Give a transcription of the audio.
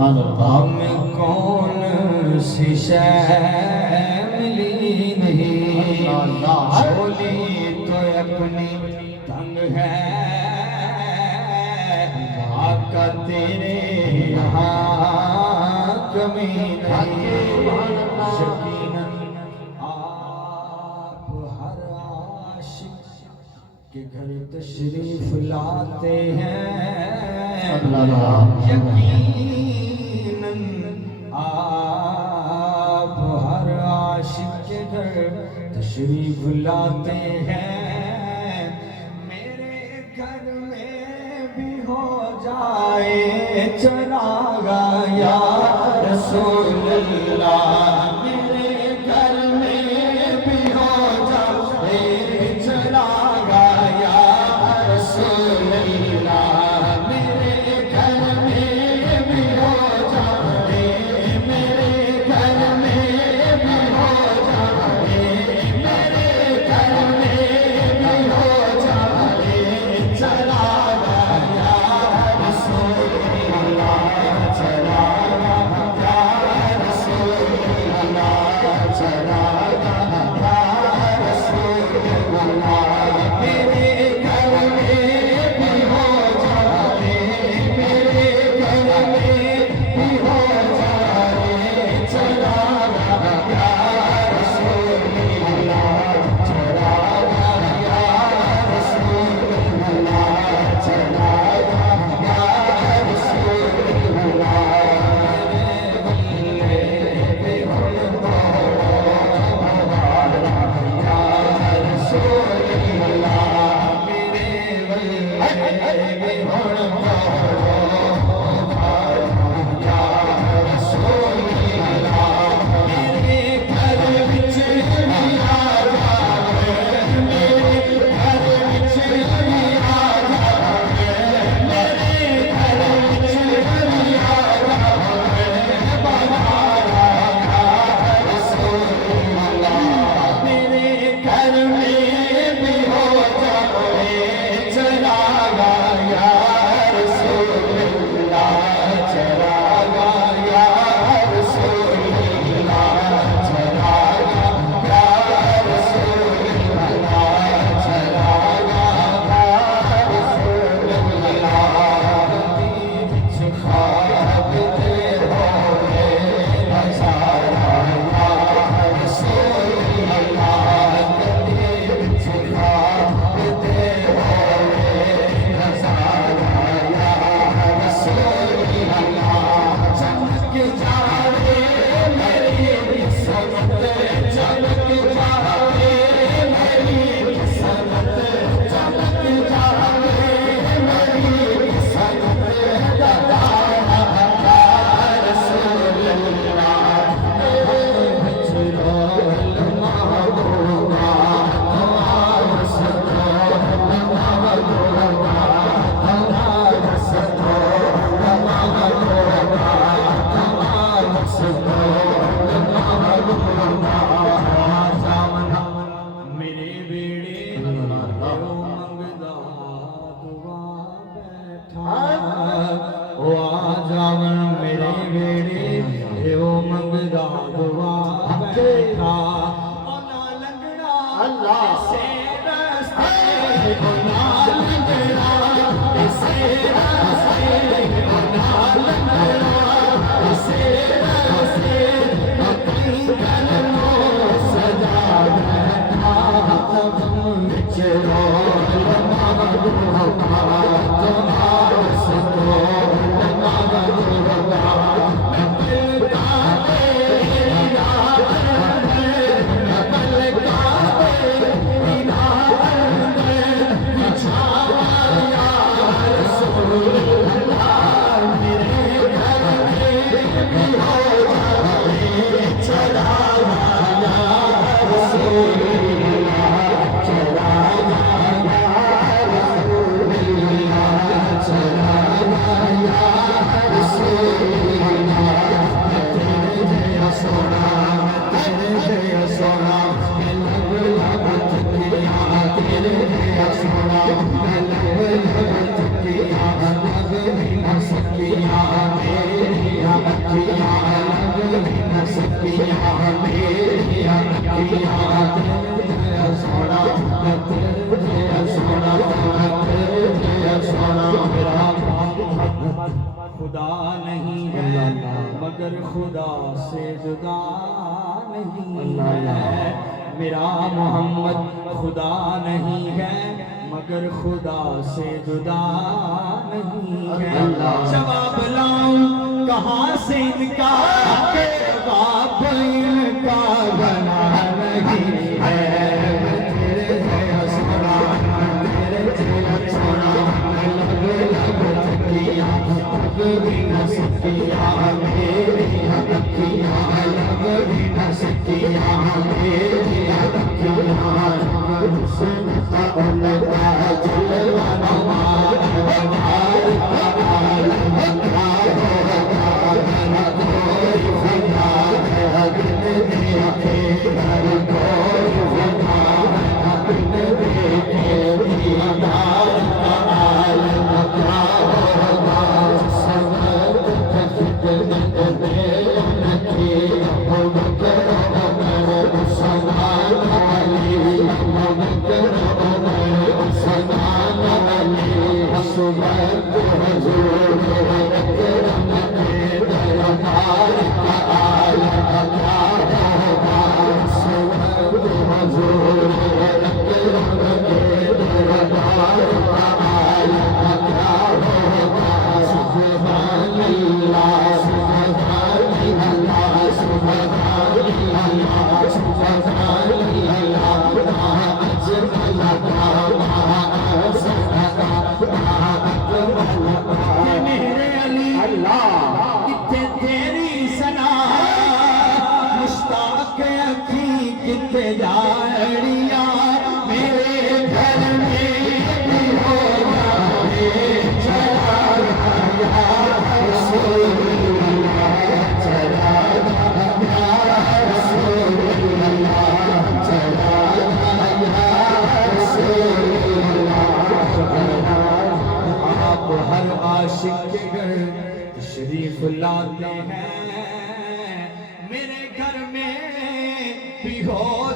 हमें कौन सी शय मिली नहीं, झोली तो अपनी तंग है, आका तेरे यहाँ कमी नहीं। यकीनन आप हर आशिक के घर तशरीफ लाते हैं, यकीनन आप हर आशिक के घर तशरीफ लाते हैं। मेरे घर में भी हो जाए चरागा या रसूल अल्लाह, मेरे घर में भी हो जाए चरागा या रसूल अल्लाह, वेड़े वो मंगदा दुआ बैठा ना लंगड़ा अल्लाह से रस्ते ना लंगड़ा से रस्ते ना लंगड़ा से रस्ते अपनी कलमों सजा बैठा तब चलो खुदा नहीं है मगर खुदा से जुदा नहीं है मेरा मोहम्मद खुदा नहीं है मगर खुदा से जुदा नहीं है जवाब लाऊं कहाँ से इनका जवाब इनका बना नहीं है आशिक के घर तशरीफ लाते हैं मेरे घर में भी हो